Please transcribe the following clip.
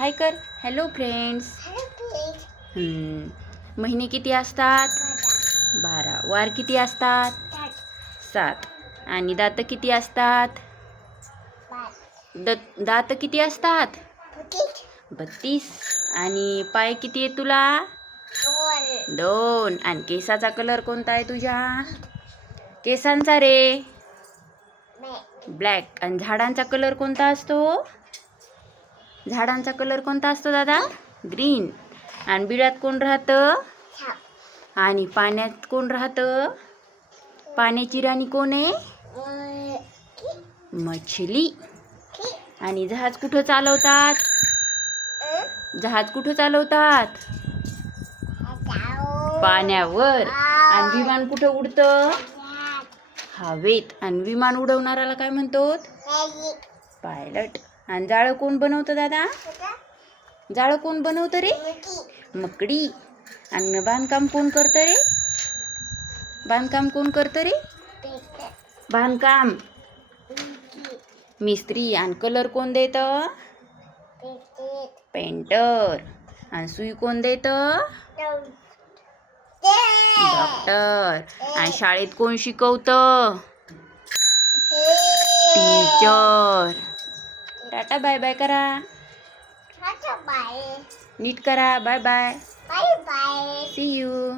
हाय कर. Hello friends. महिने किती असतात? 12. वार किती असतात? 7. आणि दात किती असतात? दात किती असतात? 32. आणि पाय किती आहे तुला? 2. आणि केसाचा कलर कोणता आहे तुझ्या? केसांचा रे? ब्लॅक. आणि झाडांचा कलर कोणता असतो? झाडांचा कलर कोणता असतो दादा? ग्रीन. आणि बिळात कोण राहतं? आणि पाण्यात कोण राहतं? पाण्याची राणी कोण आहे? मछली. आणि जहाज कुठं चालवतात? जहाज कुठं चालवतात? पाण्यावर. आणि विमान कुठं उडतं? हवेत. आणि विमान उडवणाऱ्याला काय म्हणतो? पायलट. आणि जाळं कोण बनवतं दादा? जाळं कोण बनवतं रे? मकडी. आणि बांधकाम कोण करतं रे? बांधकाम कोण करतं रे? बांधकाम मिस्त्री. आणि कलर कोण देतं? पेंटर. आणि सुई कोण देतं? डॉक्टर. आणि शाळेत कोण शिकवतं? टीचर. टाटा बाय बाय करा. नीट करा. Bye bye. See you.